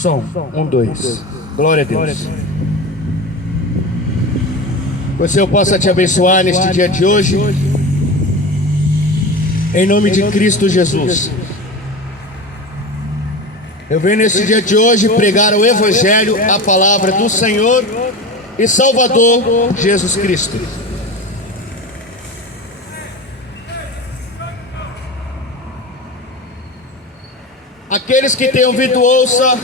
Som, 1, 2. Glória a Deus. Que o Senhor possa te abençoar neste dia de hoje, em nome de Cristo Jesus. Eu venho nesse dia de hoje pregar o Evangelho, a palavra do Senhor e Salvador Jesus Cristo. Aqueles que têm ouvido, ouça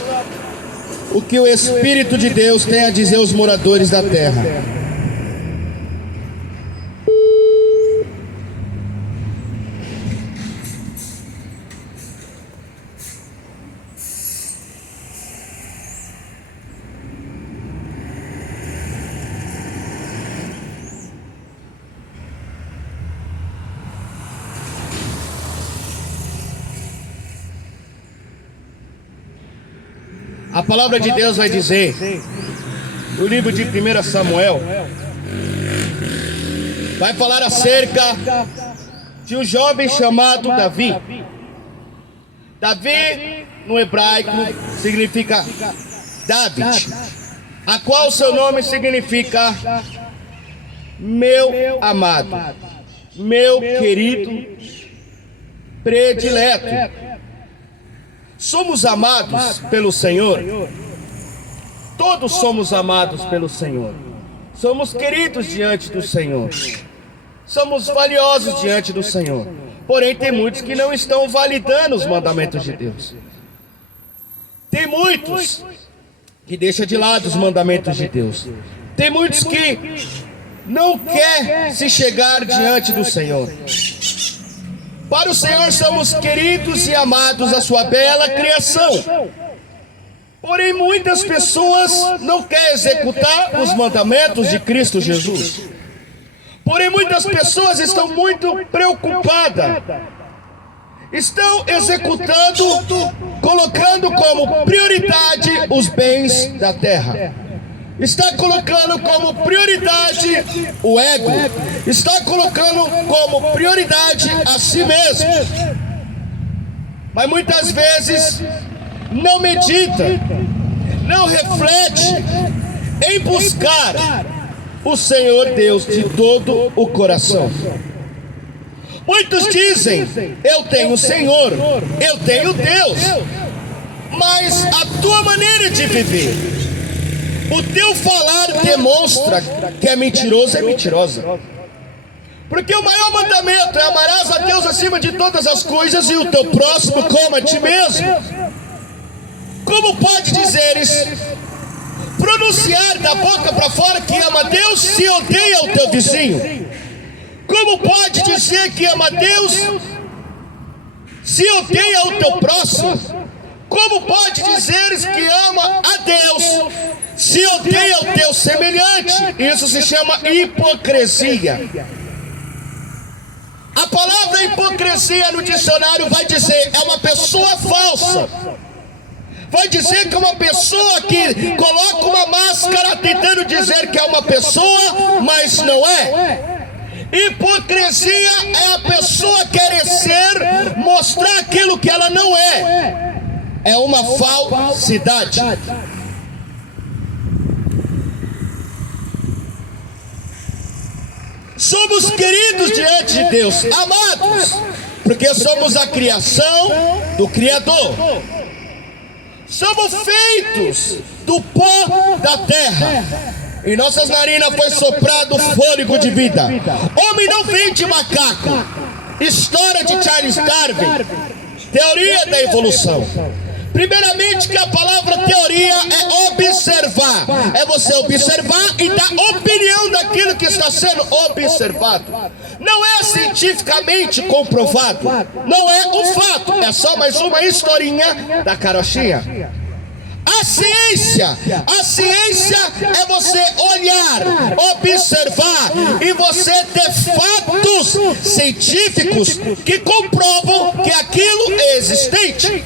o que o Espírito de Deus tem a dizer aos moradores da terra. A palavra de Deus vai dizer, no livro de 1 Samuel, vai falar acerca de um jovem chamado Davi. Davi, no hebraico, significa David, a qual seu nome significa meu amado, meu querido, predileto. Somos amados pelo Senhor. Todos somos amados pelo Senhor. Somos queridos diante do Senhor. Somos valiosos diante do Senhor. Porém, tem muitos que não estão validando os mandamentos de Deus. Tem muitos que deixam de lado os mandamentos de Deus. Tem muitos que não querem se chegar diante do Senhor. Para o Senhor somos queridos e amados, a sua bela criação. Porém, muitas pessoas não querem executar os mandamentos de Cristo Jesus. Porém, muitas pessoas estão muito preocupadas. Estão executando, colocando como prioridade os bens da terra. Está colocando como prioridade o ego. Está colocando como prioridade a si mesmo. Mas muitas vezes não medita, não reflete em buscar o Senhor Deus de todo o coração. Muitos dizem, eu tenho Senhor, eu tenho Deus. Mas a tua maneira de viver, o teu falar demonstra que é mentiroso, é mentirosa. Porque o maior mandamento é amarás a Deus acima de todas as coisas e o teu próximo como a ti mesmo. Como pode dizeres, pronunciar da boca para fora que ama a Deus se odeia o teu vizinho? Como pode dizer que ama a Deus se odeia o teu próximo? Como pode dizeres que ama a Deus se odeia o teu semelhante? Isso se chama hipocrisia. A palavra hipocrisia no dicionário vai dizer, é uma pessoa falsa. Vai dizer que é uma pessoa que coloca uma máscara tentando dizer que é uma pessoa, mas não é. Hipocrisia é a pessoa querer ser, mostrar aquilo que ela não é. É uma falsidade. Somos queridos diante de Deus, amados, porque somos a criação do Criador. Somos feitos do pó da terra. Em nossas narinas foi soprado o fôlego de vida. Homem não vem de macaco. História de Charles Darwin. Teoria da evolução. Primeiramente que a palavra teoria é observar. É você observar e dar opinião daquilo que está sendo observado. Não é cientificamente comprovado. Não é um fato. É só mais uma historinha da carochinha. A ciência é você olhar, observar e você ter fatos científicos que comprovam que aquilo é existente.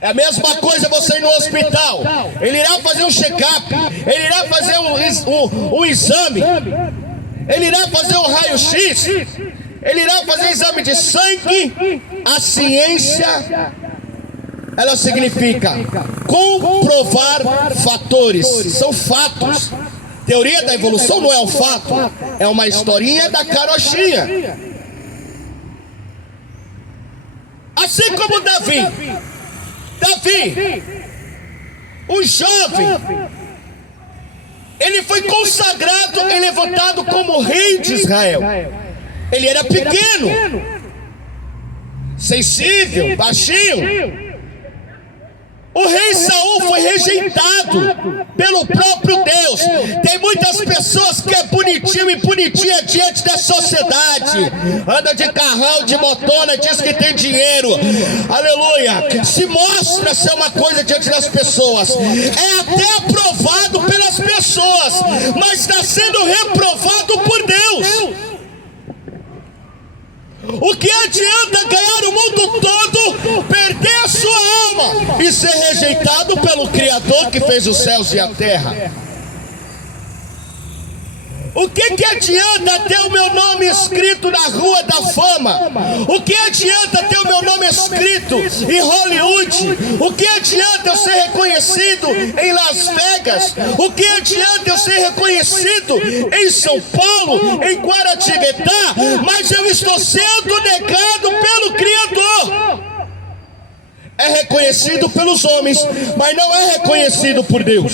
É a mesma coisa você ir no hospital. Ele irá fazer um check-up, ele irá fazer um exame, ele irá fazer um raio-x, ele irá fazer exame de sangue. A ciência, ela significa comprovar fatores, são fatos. Teoria da evolução não é um fato, é uma historinha da carochinha. Assim como Davi, um jovem, ele foi consagrado e levantado como rei de Israel. Ele era pequeno, sensível, baixinho. O rei Saul foi rejeitado pelo próprio Deus. Tem muitas pessoas que é bonitinho e bonitinha diante da sociedade, anda de carrão, de motona, diz que tem dinheiro, aleluia, se mostra ser uma coisa diante das pessoas, é até aprovado pelas pessoas, mas está sendo reprovado por Deus. O que adianta ganhar o mundo todo, perder a sua alma e ser rejeitado pelo Criador que fez os céus e a terra? O que adianta ter o meu nome escrito na Rua da Fama? O que adianta ter o meu nome escrito em Hollywood? O que adianta eu ser reconhecido em Las Vegas? O que adianta eu ser reconhecido em São Paulo, em Guaratinguetá, mas eu estou sendo negado pelo Criador? É reconhecido pelos homens, mas não é reconhecido por Deus.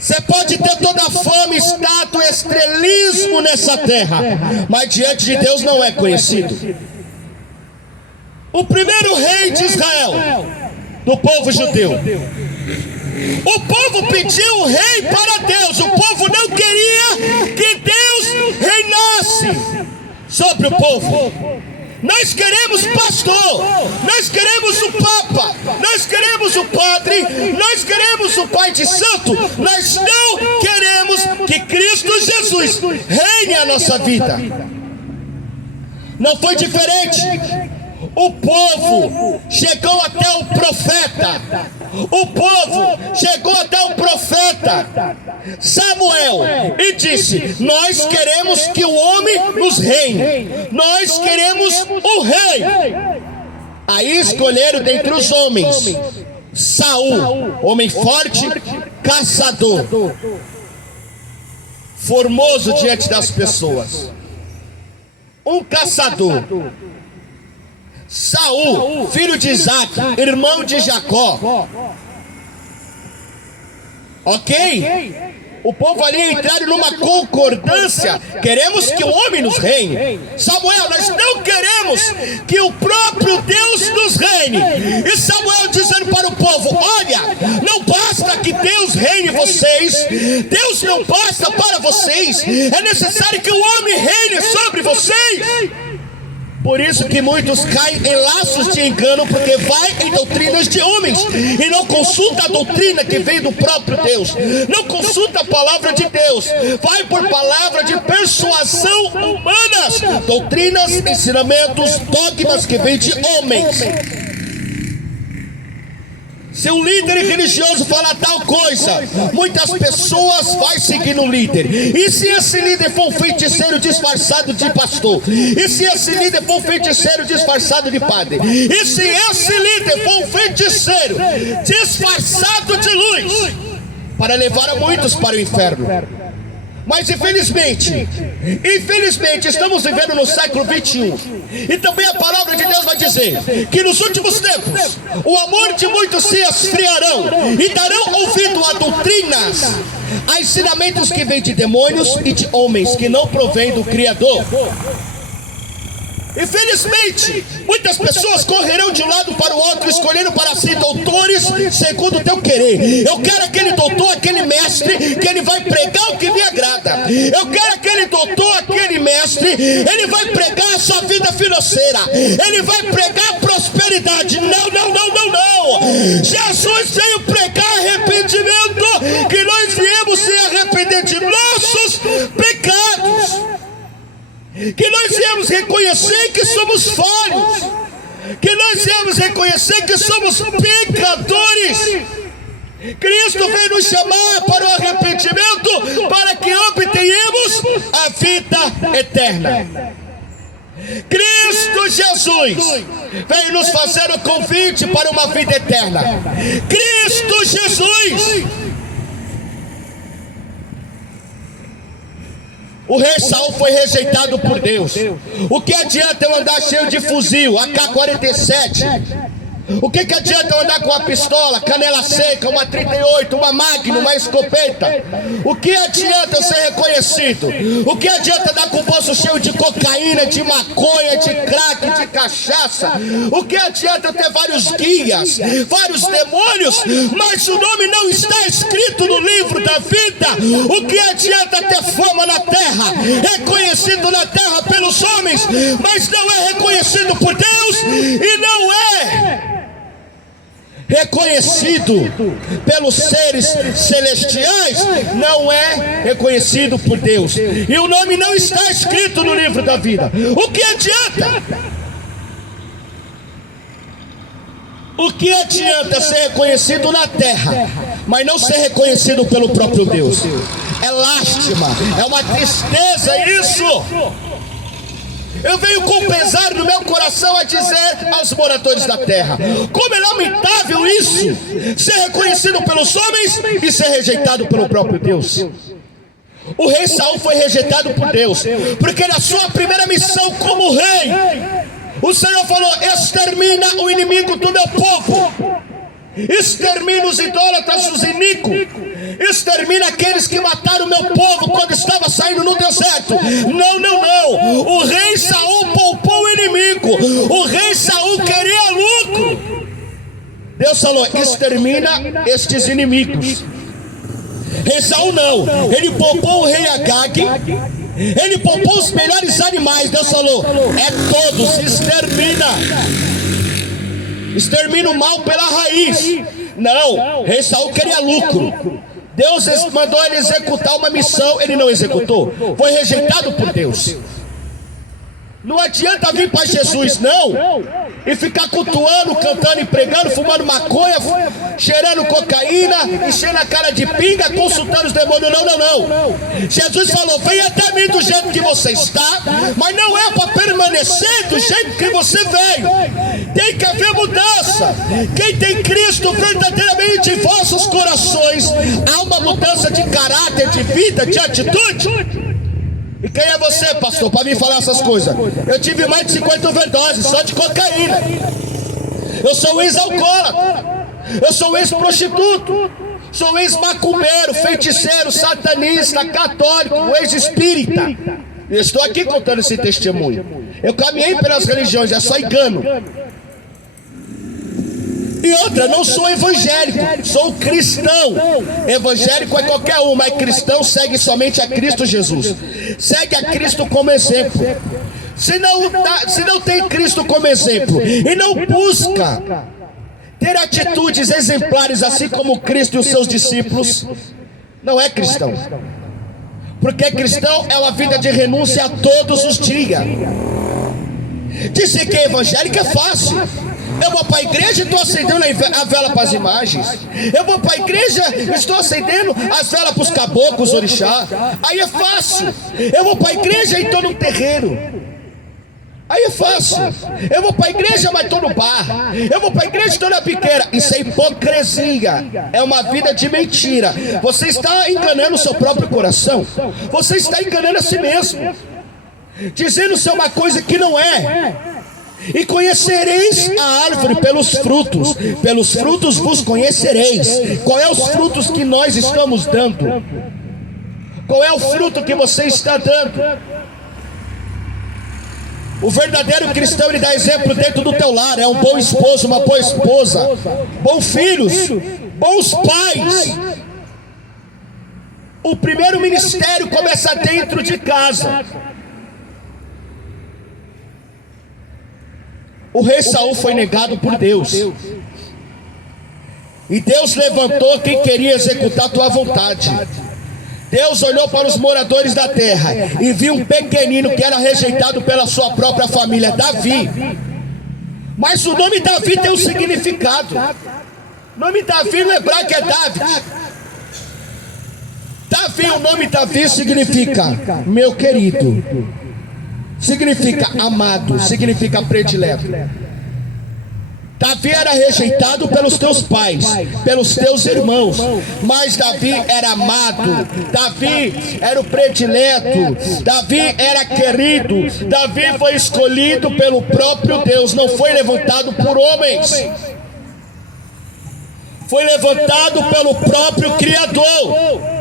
Você pode ter toda a fama, status, estrelismo nessa terra, mas diante de Deus não é conhecido. O primeiro rei de Israel, do povo judeu, o povo pediu um rei para Deus. O povo não queria que Deus reinasse sobre o povo. Nós queremos pastor, nós queremos o Papa, nós queremos o Padre, nós queremos o Pai de Santo. Nós não queremos que Cristo Jesus reine a nossa vida. Não foi diferente. O povo chegou até o profeta. O povo chegou até o profeta Samuel e disse: nós queremos que o homem nos reine. Nós queremos o rei. Aí escolheram dentre os homens Saul, homem forte, caçador, formoso diante das pessoas. Um caçador. Saul, filho de Isaac, irmão de Jacó. Ok? O povo ali entraram numa concordância. Queremos que o homem nos reine. Samuel, nós não queremos que o próprio Deus nos reine. E Samuel dizendo para o povo: olha, não basta que Deus reine vocês, Deus não basta para vocês, é necessário que o homem reine sobre vocês. Por isso que muitos caem em laços de engano, porque vai em doutrinas de homens e não consulta a doutrina que vem do próprio Deus, não consulta a palavra de Deus, vai por palavra de persuasão humanas, doutrinas, ensinamentos, dogmas que vêm de homens. Se um líder religioso falar tal coisa, muitas pessoas vão seguir no líder. E se esse líder for um feiticeiro disfarçado de pastor? E se esse líder for um feiticeiro disfarçado de padre? E se esse líder for um feiticeiro disfarçado de luz, para levar a muitos para o inferno? Mas infelizmente, estamos vivendo no século 21. E também a palavra de Deus vai dizer que nos últimos tempos o amor de muitos se esfriarão e darão ouvido a doutrinas, a ensinamentos que vêm de demônios e de homens que não provêm do Criador. Infelizmente, muitas pessoas correrão de um lado para o outro, escolhendo para si doutores segundo o teu querer. Eu quero aquele doutor, aquele mestre, que ele vai pregar o que me agrada. Eu quero aquele doutor, aquele mestre, ele vai pregar a sua vida financeira, ele vai pregar prosperidade. Não, não, não, não, não. Jesus veio pregar arrependimento, que nós viemos se arrepender de nossos pecados, que nós viemos reconhecer que somos falhos, que nós viemos reconhecer que somos pecadores. Cristo veio nos chamar para o arrependimento, para que obtenhamos a vida eterna. Cristo Jesus veio nos fazer o convite para uma vida eterna. Cristo Jesus. O rei Saul foi rejeitado por Deus. O que adianta eu andar cheio de fuzil, AK-47? O que adianta eu andar com uma pistola, canela seca, uma 38, uma Magnum, uma escopeta? O que adianta eu ser reconhecido? O que adianta andar com o bolso cheio de cocaína, de maconha, de crack, de cachaça? O que adianta eu ter vários guias, vários demônios, mas o nome não está escrito no livro da vida? O que adianta ter fama na terra, reconhecido na terra pelos homens, mas não é reconhecido por Deus, e não é reconhecido pelos seres celestiais, não é reconhecido por Deus, e o nome não está escrito no livro da vida. O que adianta? O que adianta ser reconhecido na terra, mas não ser reconhecido pelo próprio Deus? É lástima, é uma tristeza isso. Eu venho com pesar no meu coração a dizer aos moradores da terra: como é lamentável isso, ser reconhecido pelos homens e ser rejeitado pelo próprio Deus. O rei Saul foi rejeitado por Deus, porque na sua primeira missão como rei, o Senhor falou: extermina o inimigo do meu povo, extermina os idólatras, os iníquos, extermina aqueles que mataram o meu povo quando estava saindo no deserto. Não, não, não. O rei Saul poupou o inimigo. O rei Saul queria lucro. Deus falou: extermina estes inimigos. Rei Saul não. Ele poupou o rei Agag. Ele poupou os melhores animais. Deus falou: é todos, extermina. Extermina o mal pela raiz. Não, rei Saul queria lucro. Deus mandou ele executar uma missão, ele não executou. Foi rejeitado por Deus. Não adianta vir para Jesus, não, e ficar cultuando, cantando e pregando, fumando maconha, cheirando cocaína, enchendo a cara de pinga, consultando os demônios. Não, não, não. Jesus falou: vem até mim do jeito que você está, mas não é para permanecer do jeito que você veio. Tem que haver mudança. Quem tem Cristo verdadeiramente em vossos corações, há uma mudança de caráter, de vida, de atitude. E quem é você, pastor, para me falar essas coisas? Eu tive mais de 50 overdoses só de cocaína. Eu sou ex-alcoólatra, eu sou ex-prostituto, sou ex-macumbeiro, feiticeiro, satanista, católico, ex-espírita. Eu estou aqui contando esse testemunho. Eu caminhei pelas religiões, é só engano. E outra, não sou evangélico, sou cristão. Evangélico é qualquer um, mas cristão segue somente a Cristo Jesus. Segue a Cristo como exemplo. Se não tem Cristo como exemplo e não busca ter atitudes exemplares assim como Cristo e os seus discípulos, não é cristão. Porque cristão é uma vida de renúncia a todos os dias. Dizer que é evangélico é fácil. Eu vou para a igreja e estou acendendo a vela para as imagens. Eu vou para a igreja e estou acendendo as velas para os caboclos, orixá. Aí é fácil. Eu vou para a igreja e estou no terreiro. Aí é fácil. Eu vou para a igreja, mas estou no bar. Eu vou para a igreja e estou na biqueira. Isso é hipocrisia. É uma vida de mentira. Você está enganando o seu próprio coração. Você está enganando a si mesmo, dizendo ser uma coisa que não é. E conhecereis a árvore pelos frutos vos conhecereis. Qual é os frutos que nós estamos dando? Qual é o fruto que você está dando? O verdadeiro cristão, ele dá exemplo dentro do teu lar. É um bom esposo, uma boa esposa, bons filhos, bons pais. O primeiro ministério começa dentro de casa. O rei Saul foi negado por Deus, e Deus levantou quem queria executar a tua vontade. Deus olhou para os moradores da terra e viu um pequenino que era rejeitado pela sua própria família, Davi. Mas o nome Davi tem um significado. O nome Davi não é hebraico, é David. Davi, o nome Davi significa meu querido, significa amado, significa predileto. Davi era rejeitado pelos teus pais, pelos teus irmãos, mas Davi era amado, Davi era o predileto, Davi era querido, Davi foi escolhido pelo próprio Deus, não foi levantado por homens, foi levantado pelo próprio Criador.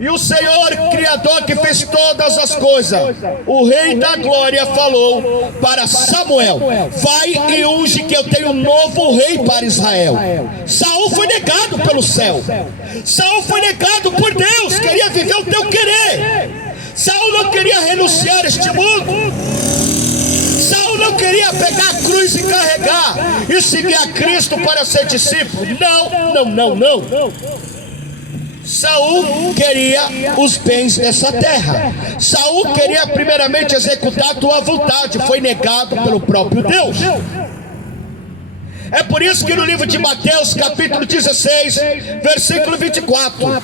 E o Senhor, Criador que fez todas as coisas, o Rei da Glória falou para Samuel: vai e unge que eu tenho um novo rei para Israel. Saul foi negado pelo céu, Saul foi negado por Deus, queria viver o teu querer. Saul não queria renunciar a este mundo. Saul não queria pegar a cruz e carregar e seguir a Cristo para ser discípulo. Não. Saul queria os bens dessa terra. Saul queria primeiramente executar a tua vontade. Foi negado pelo próprio Deus. É por isso que no livro de Mateus, capítulo 16, versículo 24,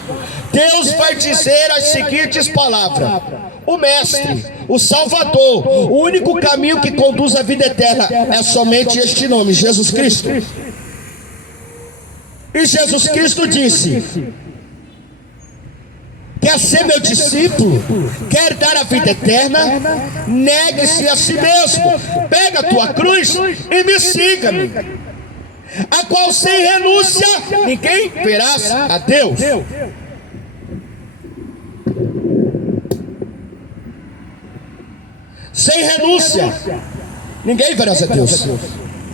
Deus vai dizer as seguintes palavras: o Mestre, o Salvador, o único caminho que conduz à vida eterna é somente este nome, Jesus Cristo. E Jesus Cristo disse: quer ser meu discípulo? Quer dar a vida eterna? Negue-se a si mesmo. Pega a tua cruz e me siga-me. A qual sem renúncia ninguém verás a Deus. Sem renúncia ninguém verás a Deus.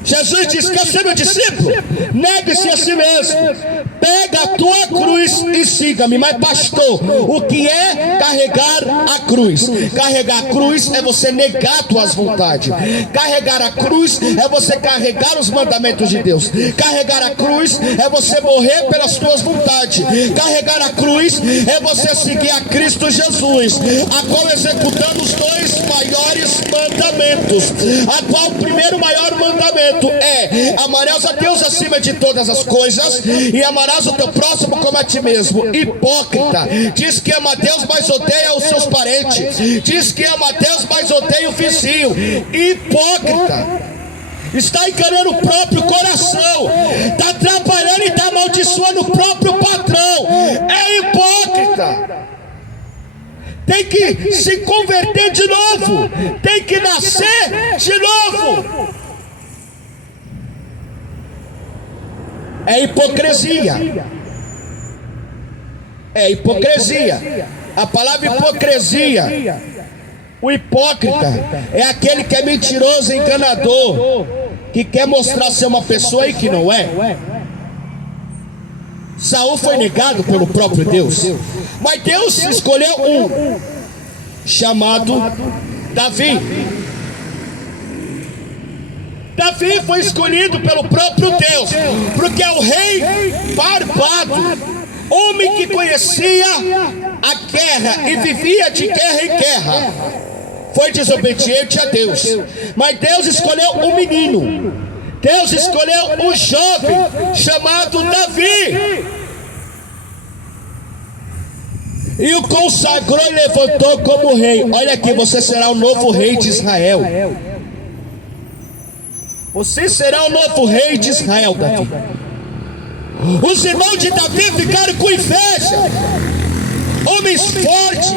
Jesus disse: quer ser meu discípulo? Negue-se a si mesmo. Pega a tua cruz e siga-me. Mas pastor, o que é carregar a cruz? Carregar a cruz é você negar tuas vontades. Carregar a cruz é você carregar os mandamentos de Deus. Carregar a cruz é você morrer pelas tuas vontades. Carregar a cruz é você seguir a Cristo Jesus, a qual executando os dois maiores mandamentos. A qual o primeiro maior mandamento é: amarás a Deus acima de todas as coisas e amarás o teu próximo como a ti mesmo. Hipócrita, diz que ama a Deus, mas odeia os seus parentes. Diz que ama a Deus, mas odeia o vizinho. Hipócrita, está enganando o próprio coração, está atrapalhando e está amaldiçoando o próprio patrão. É hipócrita. Tem que se converter de novo, tem que nascer de novo. É hipocrisia. É hipocrisia. A palavra hipocrisia, o hipócrita é aquele que é mentiroso, enganador, que quer mostrar ser uma pessoa e que não é. Saul foi negado pelo próprio Deus, mas Deus escolheu um chamado Davi. Davi foi escolhido pelo próprio Deus, porque é o rei barbado, homem que conhecia a guerra e vivia de guerra em guerra. Foi desobediente a Deus, mas Deus escolheu um menino, Deus escolheu um jovem chamado Davi, e o consagrou e levantou como rei. Olha aqui, você será o novo rei de Israel. Você será o novo rei de Israel, Davi. Os irmãos de Davi ficaram com inveja. Homens fortes,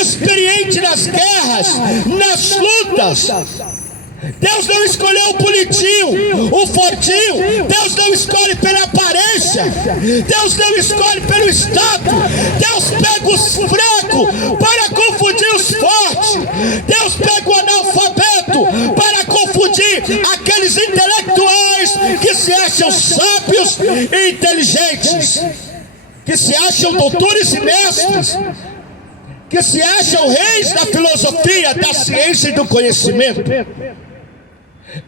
experientes nas guerras, nas lutas. Deus não escolheu o bonitinho, o fortinho. Deus não escolhe pela aparência. Deus não escolhe pelo estado. Deus pega os fracos para confundir os fortes. Deus pega o analfabeto para confundir aqueles intelectuais que se acham sábios e inteligentes, que se acham doutores e mestres, que se acham reis da filosofia, da ciência e do conhecimento.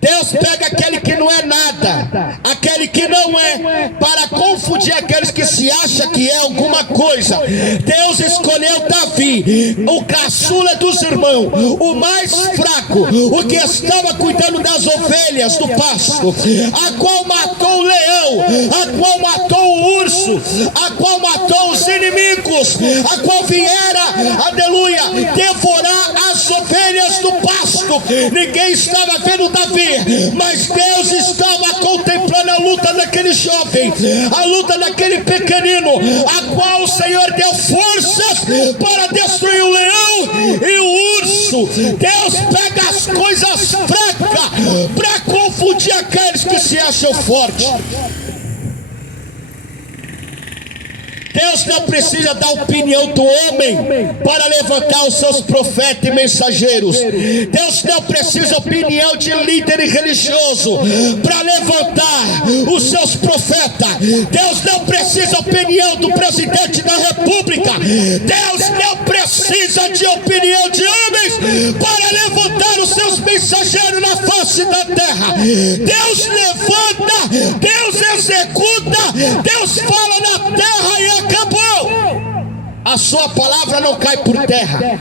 Deus pega aquele que não é nada, aquele que não é, para confundir aqueles que se acham que é alguma coisa. Deus escolheu Davi, o caçula dos irmãos, o mais fraco, o que estava cuidando das ovelhas do pasto, a qual matou o leão, a qual matou o urso, a qual matou os inimigos, a qual viera, aleluia, devorar as ovelhas do pasto. Ninguém estava vendo Davi, mas Deus estava contemplando a luta daquele jovem, a luta daquele pequenino, a qual o Senhor deu forças para destruir o leão e o urso. Deus pega as coisas fracas para confundir aqueles que se acham fortes. Deus não precisa da opinião do homem para levantar os seus profetas e mensageiros. Deus não precisa da opinião de líder religioso para levantar os seus profetas. Deus não precisa da opinião do presidente da república. Deus não precisa de opinião de homens para levantar os seus mensageiros na face da terra. Deus levanta, Deus executa, Deus fala na terra e acabou. A sua palavra não cai por terra,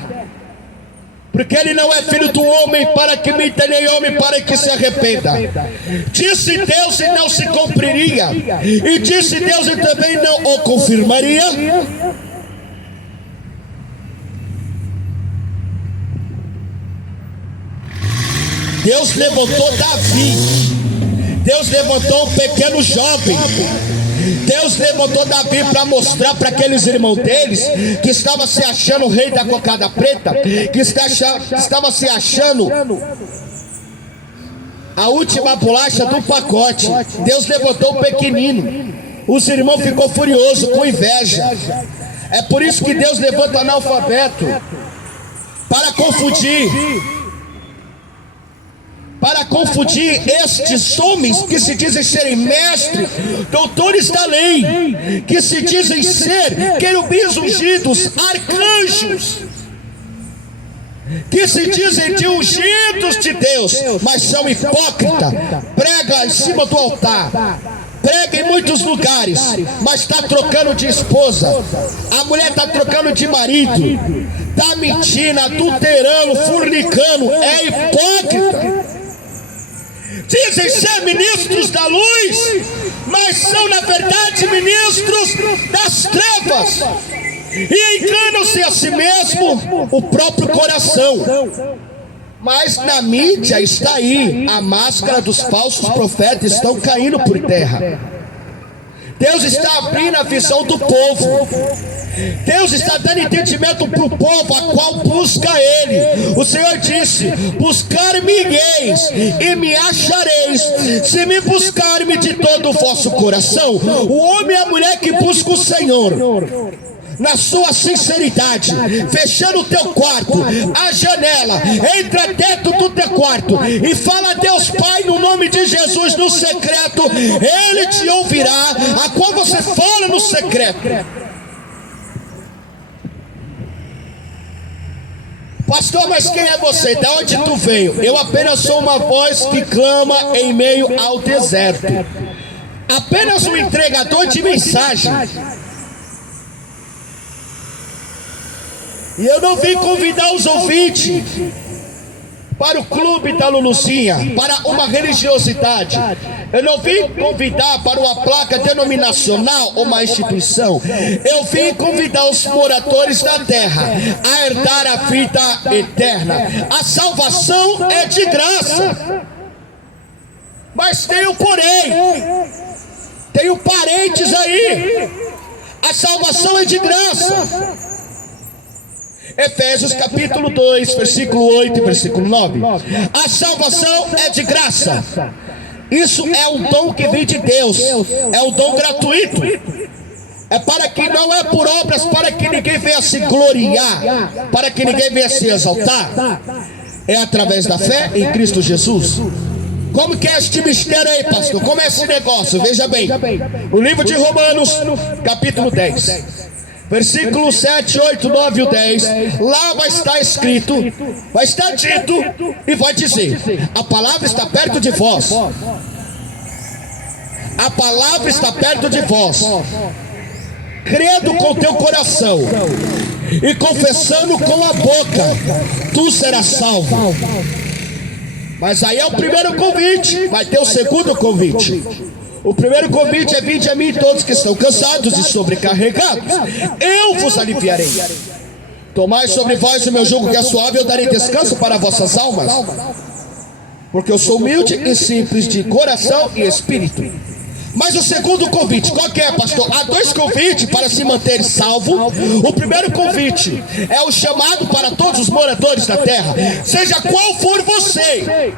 porque ele não é filho do homem para que minta, nem homem para que se arrependa. Disse Deus e não se cumpriria, e disse Deus e também não o confirmaria. Deus levantou Davi, Deus levantou um pequeno jovem, Deus levantou Davi para mostrar para aqueles irmãos deles que estava se achando o rei da cocada preta, que estava se achando a última bolacha do pacote. Deus levantou o pequenino. Os irmãos ficou furioso, com inveja. É por isso que Deus levanta o analfabeto para confundir estes homens que se dizem serem mestres, doutores da lei, que se dizem ser querubins ungidos, arcanjos, que se dizem de ungidos de Deus, mas são hipócritas. Prega em cima do altar, prega em muitos lugares, mas está trocando de esposa. A mulher está trocando de marido, está mentindo, adulterando, fornicando. É hipócrita. Dizem ser ministros da luz, mas são na verdade ministros das trevas, e enganam-se a si mesmo o próprio coração. Mas na mídia está aí, a máscara dos falsos profetas estão caindo por terra. Deus está abrindo a visão do povo. Deus está dando entendimento para o povo a qual busca Ele. O Senhor disse: buscar-me-eis e me achareis, se me buscar-me de todo o vosso coração. O homem e a mulher que busca o Senhor na sua sinceridade, fechando o teu quarto, a janela, entra dentro do teu quarto e fala a Deus Pai no nome de Jesus no secreto, Ele te ouvirá, a qual você fala no secreto. Pastor, mas quem é você? De onde tu veio? Eu apenas sou uma voz que clama em meio ao deserto, apenas um entregador de mensagem. E eu não vim convidar os ouvintes para o clube da Luluzinha, para uma religiosidade. Eu não vim convidar para uma placa denominacional ou uma instituição. Eu vim convidar os moradores da terra a herdar a vida eterna. A salvação é de graça, mas tem um porém, tem um parênteses aí. A salvação é de graça. Efésios capítulo 2, versículo 8 e versículo 9. A salvação é de graça. Isso é um dom que vem de Deus, é um dom gratuito. É para que não é por obras, para que ninguém venha se gloriar, para que ninguém venha se exaltar. É através da fé em Cristo Jesus. Como que é este mistério aí, pastor? Como é esse negócio? Veja bem, o livro de Romanos, capítulo 10, versículos 7, 8, 9 e 10. Lá vai estar escrito, vai estar dito e vai dizer: a palavra está perto de vós. A palavra está perto de vós, crendo com teu coração e confessando com a boca, tu serás salvo. Mas aí é o primeiro convite, vai ter o segundo convite. O primeiro convite é: vinde a mim todos que estão cansados e sobrecarregados, eu vos aliviarei. Tomai sobre vós o meu jugo que é suave, eu darei descanso para vossas almas, porque eu sou humilde e simples de coração e espírito. Mas o segundo convite, qual que é, pastor? Há dois convites para se manter salvo. O primeiro convite é o chamado para todos os moradores da terra, seja qual for você,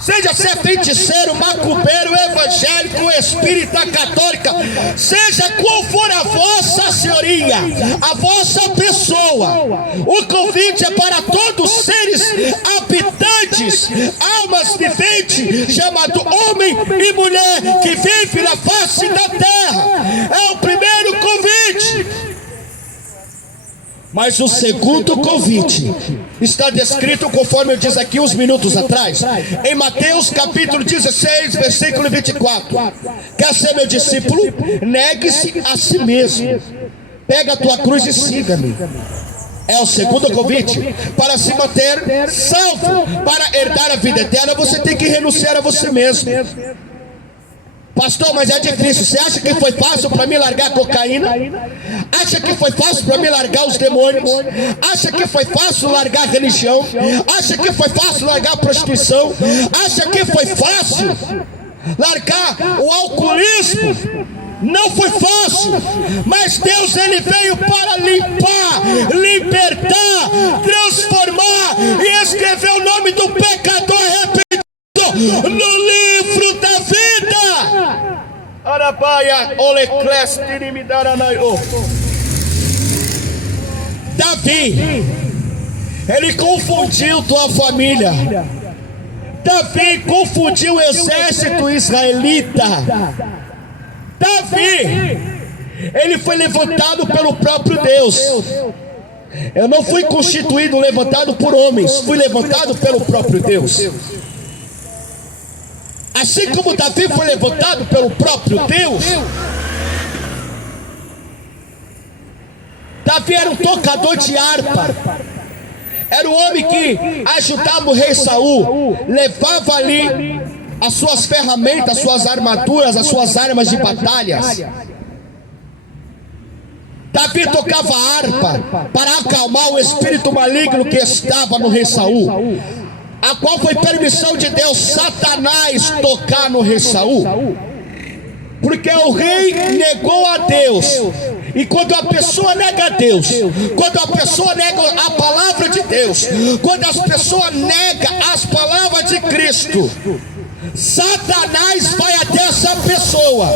seja ser feiticeiro, macumbeiro, evangélico, espírita, católica, seja qual for a vossa senhoria, a vossa pessoa, o convite é para todos os seres habitantes, almas viventes, chamado homem e mulher, que vive na face da terra. É o primeiro convite. Mas o segundo convite está descrito, conforme eu disse aqui uns minutos atrás, em Mateus capítulo 16, versículo 24. Quer ser meu discípulo? Negue-se a si mesmo, pega a tua cruz e siga-me. É o segundo convite. Para se manter salvo, para herdar a vida eterna, você tem que renunciar a você mesmo. Pastor, mas é difícil. Você acha que foi fácil para mim largar a cocaína? Acha que foi fácil para mim largar os demônios? Acha que foi fácil largar a religião? Acha que foi fácil largar a prostituição? Acha que foi fácil largar o alcoolismo? Não foi fácil, mas Deus, ele veio para limpar, libertar, transformar e escrever o nome do pecador arrependido no livro da vida. Arabaia, Davi, ele confundiu tua família. Davi confundiu o exército israelita. Davi, ele foi levantado pelo próprio Deus. Eu não fui constituído, levantado por homens, fui levantado pelo próprio Deus. Assim como Davi foi levantado pelo próprio Deus, Davi era um tocador de harpa, era o homem que ajudava o rei Saul, levava ali as suas ferramentas, as suas armaduras, as suas armas de batalhas. Davi tocava harpa para acalmar o espírito maligno que estava no rei Saul, a qual foi permissão de Deus Satanás tocar no rei Saul, porque o rei negou a Deus. E quando a pessoa nega a Deus, quando a pessoa nega a palavra de Deus, quando as pessoas negam as palavras de Cristo, Satanás vai até essa pessoa.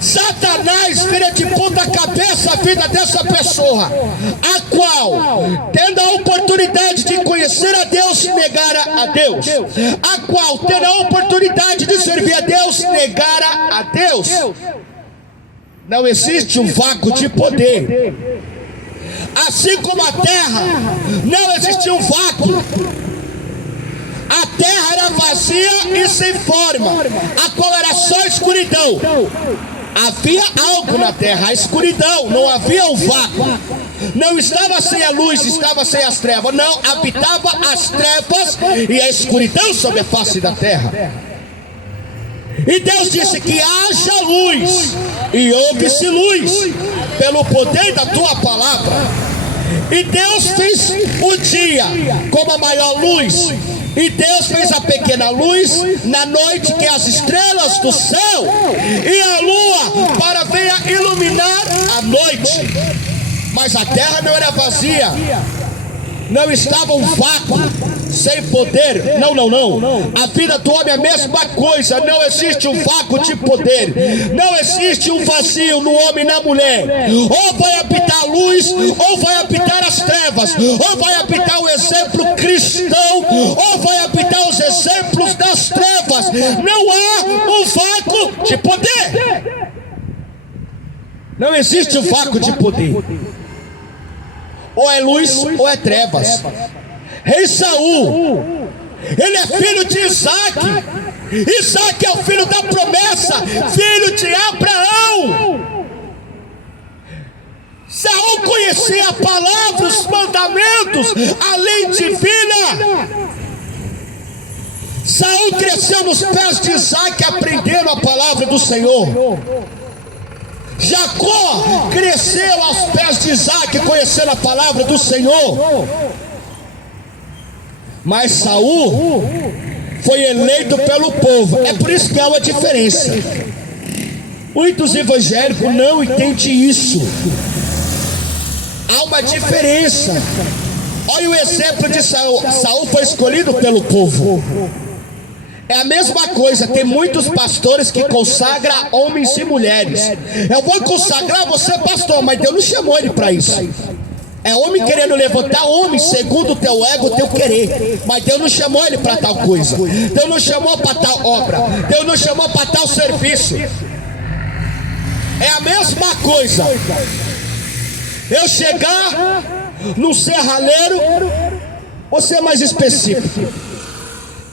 Satanás vira de ponta cabeça a vida dessa pessoa, a qual, tendo a oportunidade de conhecer a Deus, negara a Deus, a qual, tendo a oportunidade de servir a Deus, negara a Deus. Não existe um vácuo de poder. Assim como a terra, não existia um vácuo. A terra era vazia e sem forma, a qual era só escuridão. Havia algo na terra, a escuridão, não havia um vácuo. Não estava sem a luz, estava sem as trevas. Não, habitava as trevas e a escuridão sobre a face da terra. E Deus disse que haja luz, e houve-se luz, pelo poder da tua palavra. E Deus fez o dia como a maior luz, e Deus fez a pequena luz na noite, que é as estrelas do céu, e a lua para venha iluminar a noite. Mas a terra não era vazia, não estava um vácuo, sem poder. Não. A vida do homem é a mesma coisa. Não existe um vácuo de poder. Não existe um vazio no homem e na mulher. Ou vai habitar a luz, ou vai habitar as trevas. Ou vai habitar o exemplo cristão, ou vai habitar os exemplos das trevas. Não há um vácuo de poder. Não existe um vácuo de poder. Ou é luz ou é trevas. Rei Saul, ele é filho de Isaac. Isaac é o filho da promessa, filho de Abraão. Saul conhecia a palavra, os mandamentos, a lei divina. Saul cresceu nos pés de Isaac, aprendendo a palavra do Senhor. Jacó cresceu aos pés de Isaac, conhecendo a palavra do Senhor. Mas Saul foi eleito pelo povo. É por isso que há uma diferença. Muitos evangélicos não entendem isso. Há uma diferença. Olha o exemplo de Saul. Saul foi escolhido pelo povo. É a mesma coisa, tem muitos pastores que consagram homens e mulheres. Eu vou consagrar você, pastor, mas Deus não chamou ele para isso. É homem querendo levantar homem segundo o teu ego, o teu querer. Mas Deus não chamou ele para tal coisa. Deus não chamou para tal obra. Deus não chamou para tal serviço. É a mesma coisa. Eu chegar no serralheiro, vou ser mais específico.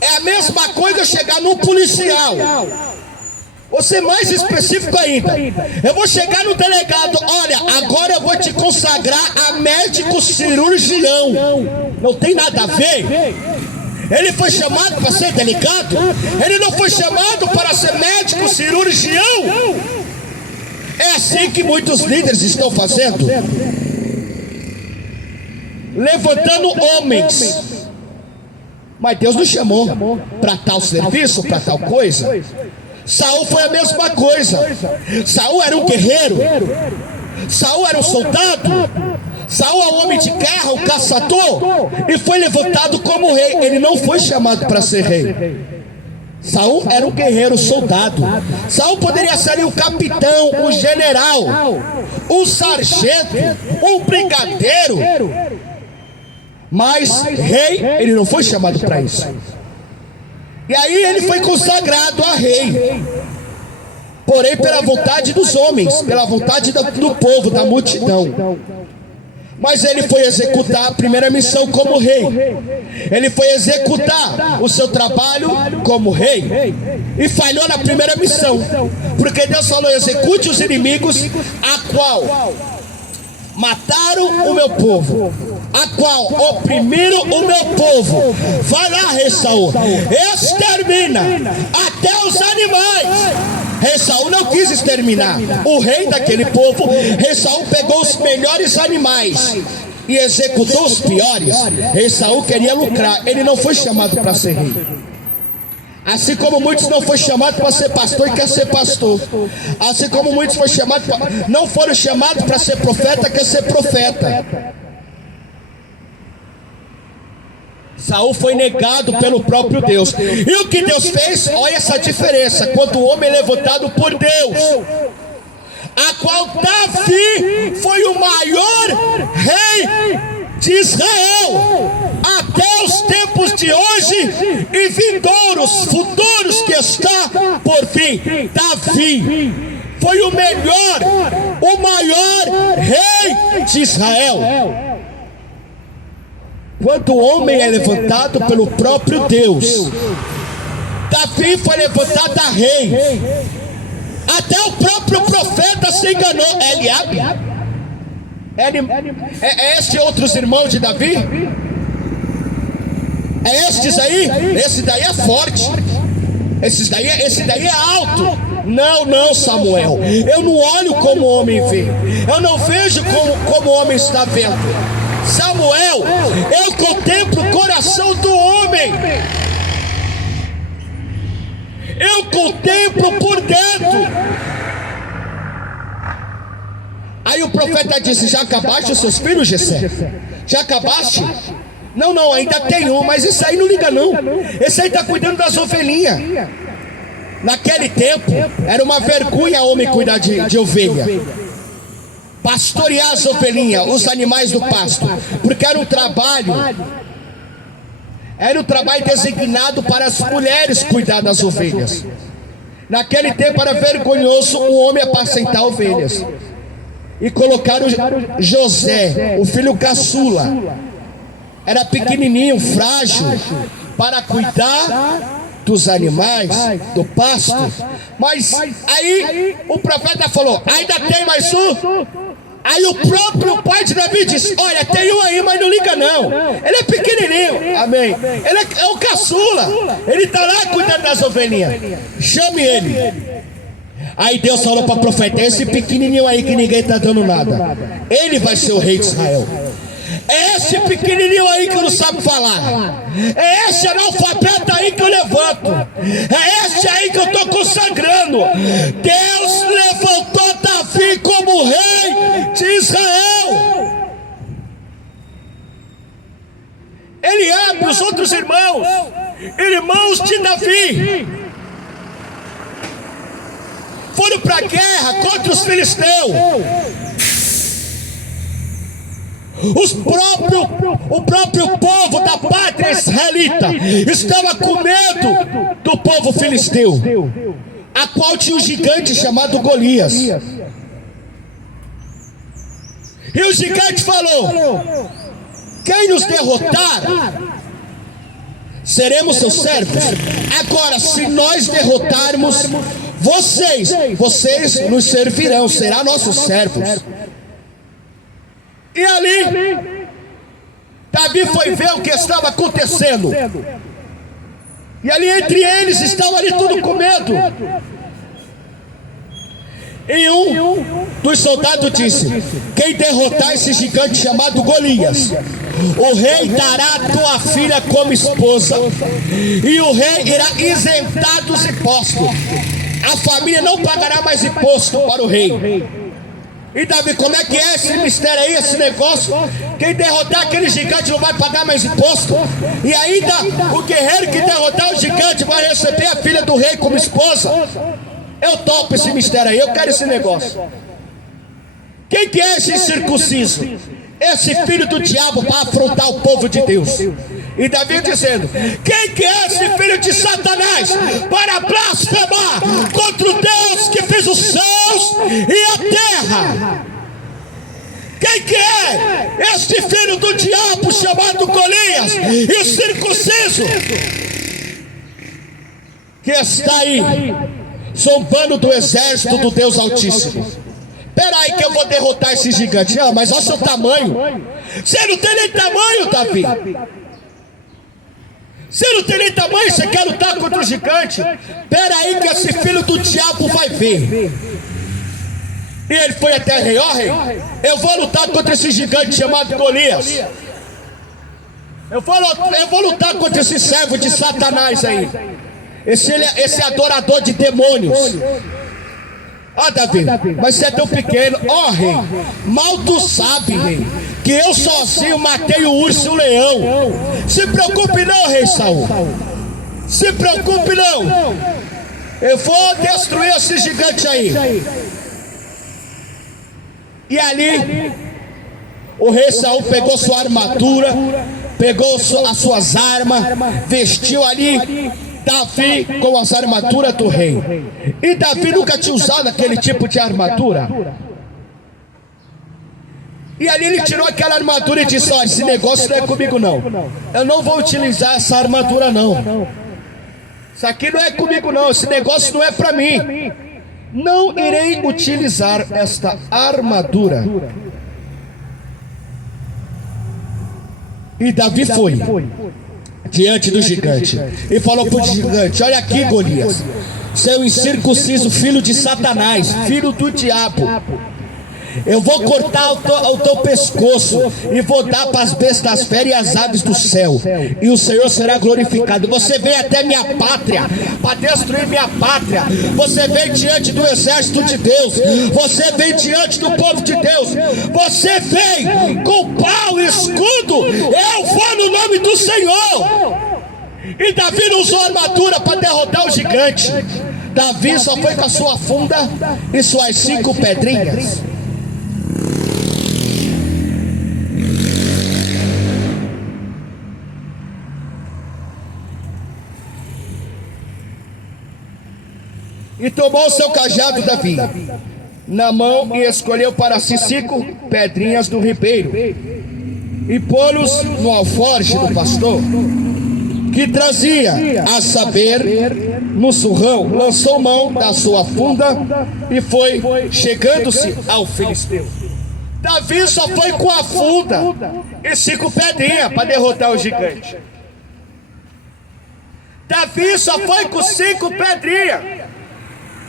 É a mesma coisa eu chegar no policial. Vou ser mais específico ainda. Eu vou chegar no delegado. Olha, agora eu vou te consagrar a médico cirurgião. Não tem nada a ver. Ele foi chamado para ser delegado. Ele não foi chamado para ser médico cirurgião. É assim que muitos líderes estão fazendo, levantando homens. Mas Deus nos chamou para tal serviço, para tal coisa. Saul foi a mesma coisa. Saul era um guerreiro. Saul era um soldado. Saul é um homem de guerra, um caçador, e foi levantado como rei. Ele não foi chamado para ser rei. Saul era um guerreiro, soldado. Saul poderia ser um capitão, um general, um sargento, um brigadeiro. Mas rei, ele não foi chamado para isso. E aí ele foi consagrado a rei, porém pela vontade dos homens, pela vontade do povo, da multidão. Mas ele foi executar a primeira missão como rei. Ele foi executar o seu trabalho como rei e falhou na primeira missão, porque Deus falou: execute os inimigos, a qual mataram o meu povo, a qual oprimiram o meu povo. Vai lá, rei Saul, extermina até os animais. Rei Saul não quis exterminar o rei daquele povo. Rei Saul pegou os melhores animais e executou os piores. Rei Saul queria lucrar. Ele não foi chamado para ser rei. Assim como muitos não foram chamados para ser pastor e quer ser pastor. Assim como muitos não foram chamados para ser profeta, quer ser profeta. Saul foi negado pelo próprio Deus. E o que Deus fez? Olha essa diferença. Quando o homem é levantado por Deus, a qual Davi foi o maior rei de Israel até os tempos de hoje e vindouros, futuros que está por vir. Davi foi o melhor, o maior rei de Israel. Quando o homem é levantado pelo próprio Deus, Davi foi levantado a rei. Até o próprio profeta se enganou. Eliabe? É este outros irmãos de Davi? É estes aí? Esse daí é forte. Esse daí é alto. Não, Samuel. Eu não olho como o homem vê. Eu não vejo como o homem está vendo. Samuel, eu contemplo o coração do homem. Eu contemplo por dentro. Aí o profeta disse: já acabaste os seus filhos, Jessé? Já acabaste? Não, ainda tem um, mas esse aí não liga não. Esse aí está cuidando das ovelhinhas. Naquele tempo, era uma vergonha homem cuidar de ovelha. Pastorear as ovelhinhas, os animais do pasto. Porque era um trabalho designado para as mulheres cuidar das ovelhas. Naquele tempo era vergonhoso um homem apacentar ovelhas. E colocaram José, o filho caçula, era pequenininho, frágil, para cuidar dos animais, do pasto. Mas aí o profeta falou: ainda tem mais um? Aí o próprio pai de Davi disse: olha, tem um aí, mas não liga não. Ele é pequenininho, amém. Ele é o caçula, ele está lá cuidando das ovelhinhas. Chame ele. Aí Deus falou para o profeta: esse pequenininho aí que ninguém está dando nada, ele vai ser o rei de Israel. É esse pequenininho aí que não sabe falar, é esse analfabeta aí que eu levanto, é esse aí que eu estou consagrando. Deus levantou Davi como rei de Israel. Ele abre os outros irmãos de Davi, foram para a guerra contra os filisteus. O próprio povo da pátria israelita estava com medo do povo filisteu, a qual tinha um gigante chamado Golias. E o gigante falou: quem nos derrotar, seremos seus servos. Agora, se nós derrotarmos vocês nos servirão, serão nossos servos. E ali, Davi foi ver o que estava acontecendo. E ali entre eles estavam ali tudo com medo. E um dos soldados disse: quem derrotar esse gigante chamado Golias, o rei dará a tua filha como esposa, e o rei irá isentar dos impostos. A família não pagará mais imposto para o rei. E Davi: como é que é esse mistério aí, esse negócio? Quem derrotar aquele gigante não vai pagar mais imposto, e ainda o guerreiro que derrotar o gigante vai receber a filha do rei como esposa. Eu topo esse mistério aí, eu quero esse negócio. Quem que é esse incircunciso? Esse filho do diabo para afrontar o povo de Deus. E Davi dizendo: quem que é esse filho de Satanás para blasfemar contra o Deus que fez os céus e a terra? Quem que é este filho do diabo chamado Golias, e o circunciso que está aí zombando do exército do Deus Altíssimo? Peraí que eu vou derrotar esse gigante. Ah, mas olha o seu tamanho. Você não tem nem tamanho, Davi. Você não tem nem tamanho, você quer lutar contra o gigante? Peraí que esse filho do diabo vai ver. E ele foi até rei: ó rei, eu vou lutar contra esse gigante chamado Golias. Eu vou lutar contra esse servo de Satanás aí, esse adorador de demônios. Ah, Davi, mas você é tão pequeno. Ó rei, mal tu sabe, rei, que eu sozinho matei o urso e o leão. Se preocupe não, rei Saul, se preocupe não. Eu vou destruir esse gigante aí. E ali o rei Saul pegou sua armadura, pegou as suas armas, vestiu ali Davi com as armaduras do rei. E Davi nunca tinha usado aquele tipo de armadura. E ali ele tirou aquela armadura e disse: olha, esse negócio não é comigo não. Eu não vou utilizar essa armadura não. Isso aqui não é comigo não. Esse negócio não é para mim. Não irei utilizar esta armadura. E Davi foi diante do gigante e falou para o gigante: olha aqui, Golias, seu incircunciso filho de Satanás, filho do diabo, Eu vou cortar o teu pescoço e vou dar para as bestas das feras e as aves do céu, e o Senhor será glorificado. Você veio até minha pátria para destruir minha pátria. Você veio diante do exército de Deus. Você veio diante do povo de Deus. Você veio com pau e escudo. Eu vou no nome do Senhor. E Davi não usou armadura para derrotar o gigante. Davi só foi com a sua funda e suas 5 pedrinhas. E tomou o seu cajado Davi na mão e escolheu para si 5 pedrinhas do ribeiro e pô-los no alforje do pastor que trazia, a saber, no surrão. Lançou mão da sua funda e foi chegando-se ao filisteu. Davi só foi com a funda e 5 pedrinhas para derrotar o gigante. Davi só foi com 5 pedrinhas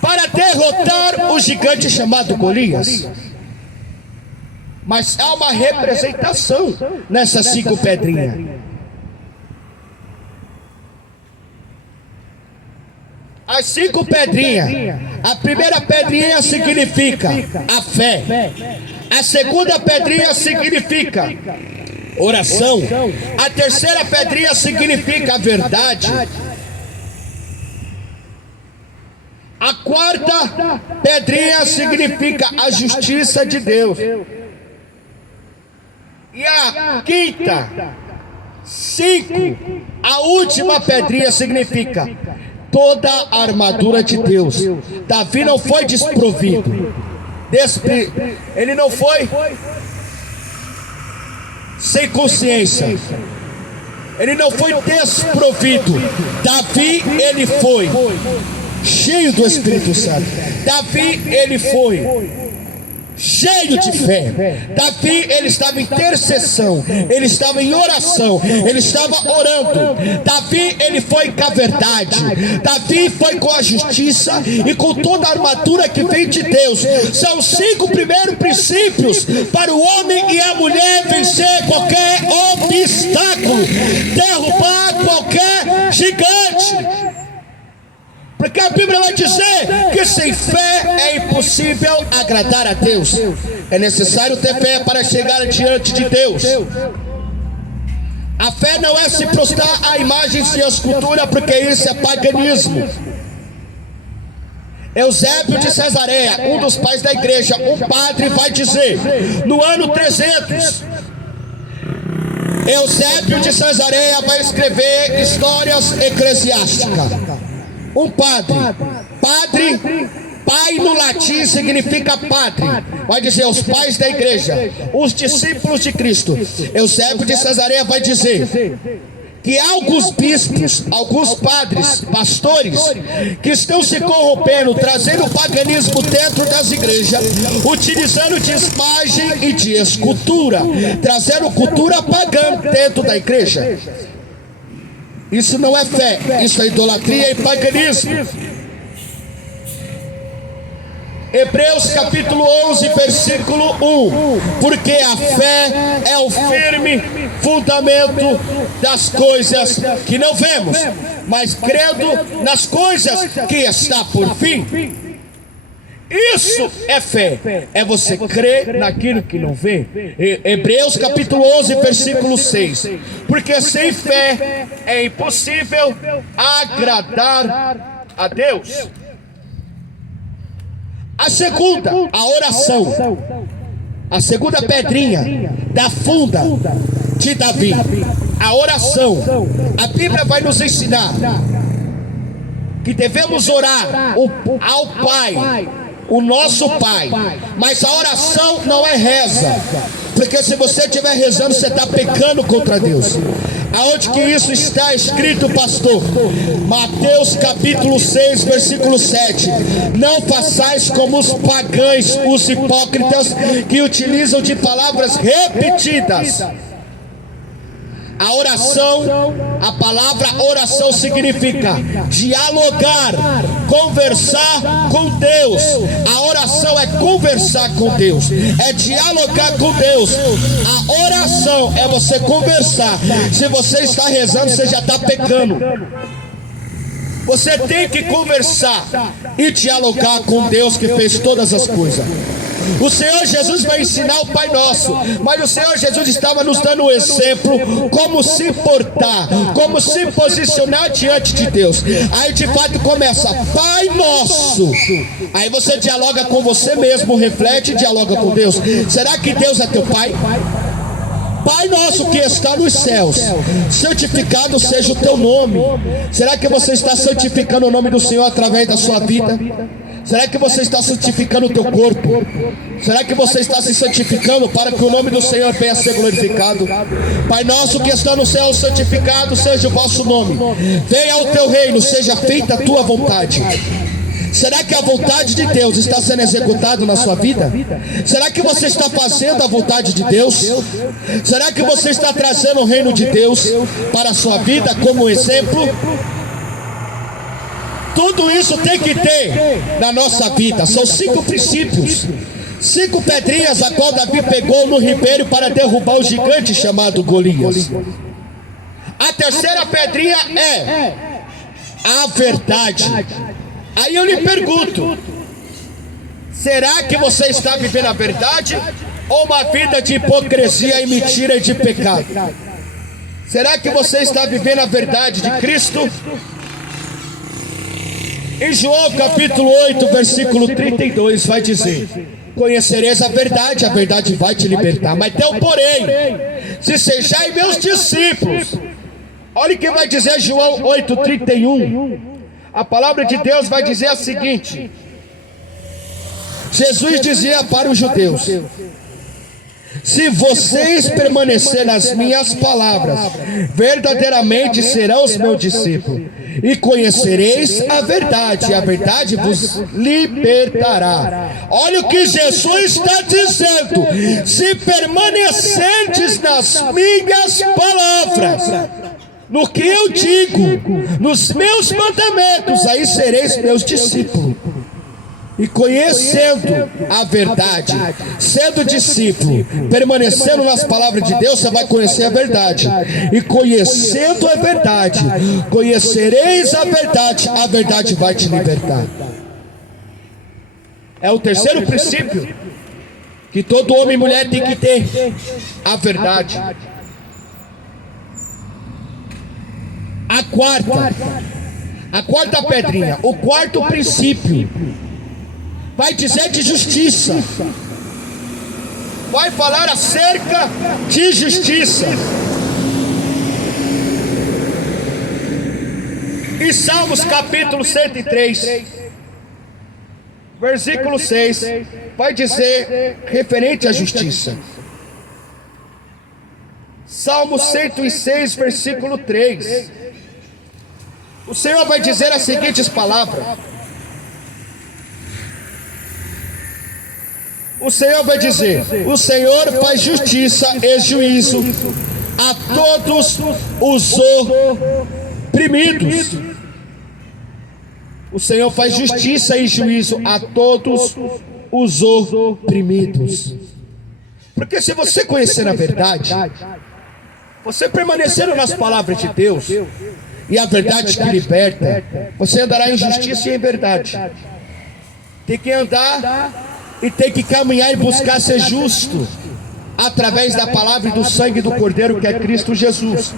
para derrotar o gigante chamado Golias. Mas há uma representação nessas 5 pedrinhas. As 5 pedrinhas. A primeira pedrinha significa a fé. A segunda pedrinha significa oração. A terceira pedrinha significa a verdade. A quarta pedrinha significa a justiça de Deus. E a quinta, 5, a última pedrinha significa toda a armadura de Deus. Davi não foi desprovido. Ele não foi sem consciência. Ele não foi desprovido. Davi, ele foi cheio do Espírito Santo. Davi, ele foi cheio de fé. Davi, ele estava em intercessão, ele estava em oração, ele estava orando. Davi, ele foi com a verdade. Davi foi com a justiça e com toda a armadura que vem de Deus. São 5 primeiros princípios para o homem e a mulher vencer qualquer obstáculo, derrubar qualquer gigante. Porque a Bíblia vai dizer que sem fé é impossível agradar a Deus. É necessário ter fé para chegar diante de Deus. A fé não é se prostrar a imagens e a escultura, porque isso é paganismo. Eusébio de Cesareia, um dos pais da igreja, um padre, vai dizer, no ano 300, Eusébio de Cesareia vai escrever Histórias Eclesiásticas. Um padre, pai no latim significa padre, vai dizer os pais da igreja, os discípulos de Cristo. Eusébio de Cesareia vai dizer que há alguns bispos, alguns padres, pastores, que estão se corrompendo, trazendo o paganismo dentro das igrejas, utilizando de imagem e de escultura, trazendo cultura pagã dentro da igreja. Isso não é fé, isso é idolatria e paganismo. Hebreus capítulo 11, versículo 1. Porque a fé é o firme fundamento das coisas que não vemos, mas crendo nas coisas que está por fim. Isso é fé, é você crer naquilo que não vê. Hebreus capítulo 11, versículo 6. Porque sem fé é impossível agradar a Deus. A segunda, a oração. A segunda pedrinha da funda de Davi, a oração. A Bíblia vai nos ensinar que devemos orar ao Pai, o nosso Pai. Mas a oração não é reza, porque se você estiver rezando, você está pecando contra Deus. Aonde que isso está escrito, pastor? Mateus capítulo 6, versículo 7. Não façais como os pagãos, os hipócritas, que utilizam de palavras repetidas. A oração, a palavra oração significa dialogar, conversar com Deus. A oração oração é conversar com Deus, é dialogar com Deus. A oração é você conversar. Se você está rezando, você já está pecando. Você tem que conversar e dialogar com Deus que fez todas as coisas. O Senhor Jesus vai ensinar o Pai Nosso, mas o Senhor Jesus estava nos dando um exemplo como se portar, como se posicionar diante de Deus. Aí de fato começa, Pai Nosso. Aí você dialoga com você mesmo, reflete e dialoga com Deus. Será que Deus é teu Pai? Pai nosso que está nos céus, santificado seja o teu nome. Será que você está santificando o nome do Senhor através da sua vida? Será que você está santificando o teu corpo? Será que você está se santificando para que o nome do Senhor venha a ser glorificado? Pai nosso que está no céu, santificado seja o vosso nome. Venha ao teu reino, seja feita a tua vontade. Será que a vontade de Deus está sendo executada na sua vida? Será que você está fazendo a vontade de Deus? Será que você está trazendo o reino de Deus para a sua vida como exemplo? Tudo isso tem que ter na nossa vida. São 5 princípios, 5 pedrinhas a qual Davi pegou no ribeiro para derrubar o gigante chamado Golias. A terceira pedrinha é a verdade. Aí eu lhe pergunto, será que você está vivendo a verdade ou uma vida de hipocrisia e mentira e de pecado? Será que você está vivendo a verdade de Cristo? Em João capítulo 8, versículo 32 vai dizer: conhecereis a verdade vai te libertar. Mas tem um porém: se sejais meus discípulos. Olha o que vai dizer João 8,31. A palavra de Deus vai dizer a seguinte: Jesus dizia para os judeus: se vocês permanecerem nas minhas palavras, verdadeiramente serão os meus discípulos, e conhecereis a verdade vos libertará. Olha o que Jesus está dizendo: se permanecerdes nas minhas palavras, no que eu digo, nos meus mandamentos, aí sereis meus discípulos. E conhecendo a verdade, sendo discípulo, permanecendo nas palavras de Deus, você vai conhecer a verdade. E conhecendo a verdade, conhecereis a verdade vai te libertar. É o terceiro princípio que todo homem e mulher tem que ter: a verdade. A quarta pedrinha, o quarto princípio, vai dizer de justiça. Vai falar acerca de justiça. Em Salmos capítulo 103, versículo 6, vai dizer referente à justiça. Salmo 106, versículo 3. O Senhor vai dizer as seguintes palavras. O Senhor vai dizer: o Senhor faz justiça e juízo a todos os oprimidos. O Senhor faz justiça e juízo a todos os oprimidos. Porque se você conhecer a verdade, você permanecendo nas palavras de Deus, e a verdade que liberta, você andará em justiça e em verdade. Tem que andar e tem que caminhar e buscar ser justo através da palavra e do sangue do Cordeiro, que é Cristo Jesus.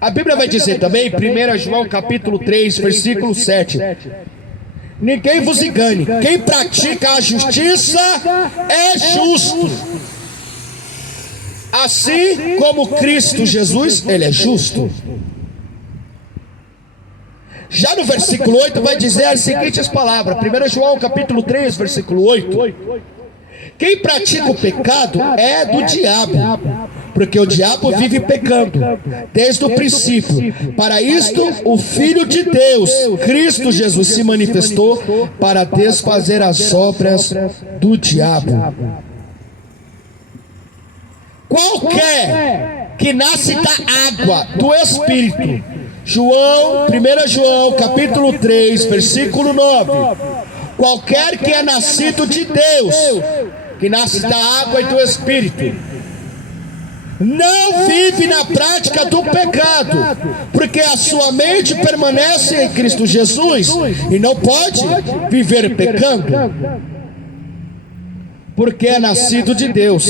A Bíblia vai dizer também, em 1 João capítulo 3, versículo 7: ninguém vos engane, quem pratica a justiça é justo, assim como Cristo Jesus, ele é justo. Já no versículo 8 vai dizer as seguintes palavras, 1 João capítulo 3, versículo 8: quem pratica o pecado é do diabo, porque o diabo vive pecando desde o princípio. Para isto o Filho de Deus, Cristo Jesus, se manifestou para desfazer as obras do diabo. Qualquer que nasce da água, do Espírito. João, 1 João, capítulo 3, versículo 9. Qualquer que é nascido de Deus, que nasce da água e do Espírito, não vive na prática do pecado, porque a sua mente permanece em Cristo Jesus e não pode viver pecando, porque é nascido de Deus.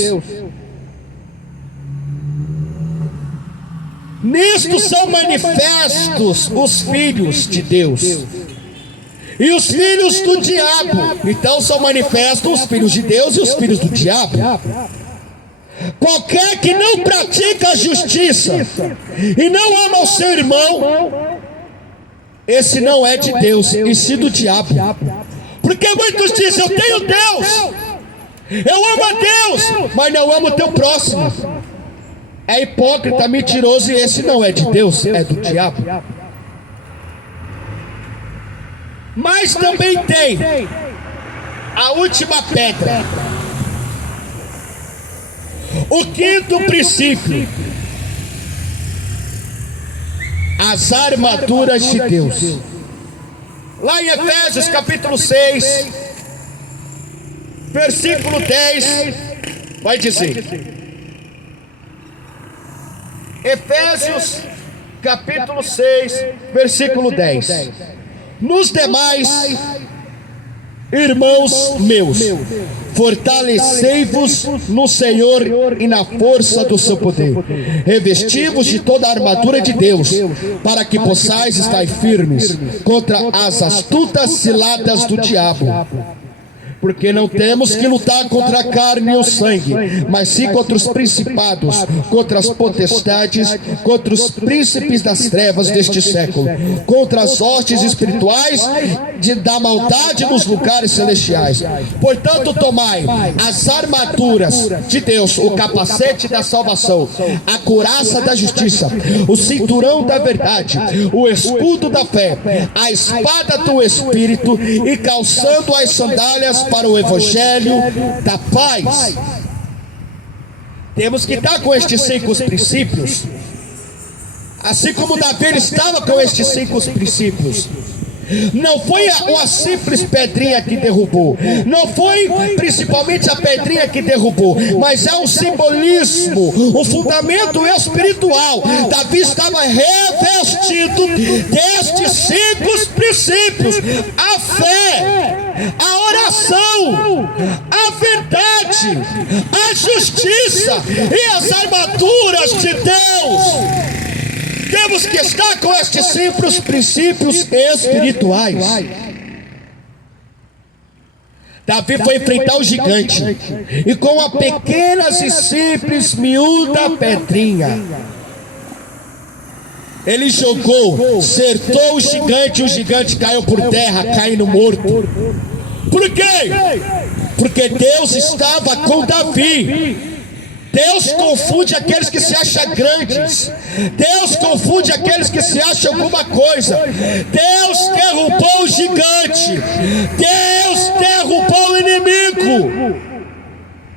Nisto são manifestos os filhos de Deus e os filhos do diabo. Então são manifestos os filhos de Deus e os filhos do diabo. Qualquer que não pratica a justiça e não ama o seu irmão, esse não é de Deus, e sim do diabo. Porque muitos dizem: eu tenho Deus, eu amo a Deus, mas não amo o teu próximo. É hipócrita, mentiroso, e esse não é de Deus, é do diabo. Mas também tem a última pedra, o quinto princípio: as armaduras de Deus. Lá em Efésios capítulo 6, versículo 10, vai dizer: Efésios capítulo 6, versículo 10: nos demais, irmãos meus, fortalecei-vos no Senhor e na força do seu poder, revesti-vos de toda a armadura de Deus, para que possais estar firmes contra as astutas ciladas do diabo. Porque não temos que lutar contra a carne e o sangue, mas sim contra os principados, contra as potestades, contra os príncipes das trevas deste século, contra as hostes espirituais da maldade nos lugares celestiais. Portanto, tomai as armaduras de Deus, o capacete da salvação, a couraça da justiça, o cinturão da verdade, o escudo da fé, a espada do Espírito, e calçando as sandálias para o evangelho da paz. Temos que estar com estes 5 princípios, assim como Davi estava com estes 5 princípios. Não foi uma simples pedrinha que derrubou, não foi principalmente a pedrinha que derrubou, mas é um simbolismo, um fundamento espiritual. Davi estava revestido destes 5 princípios: a fé, a oração, a verdade, a justiça e as armaduras de Deus. Temos que estar com estes 5 princípios espirituais. Davi foi enfrentar o gigante, e com uma pequena e simples, miúda pedrinha, ele jogou, acertou o gigante caiu por terra, caindo morto. Por quê? Porque Deus estava com Davi. Deus confunde aqueles que se acham grandes. Deus confunde aqueles que se acham alguma coisa. Deus derrubou o gigante. Deus derrubou o inimigo.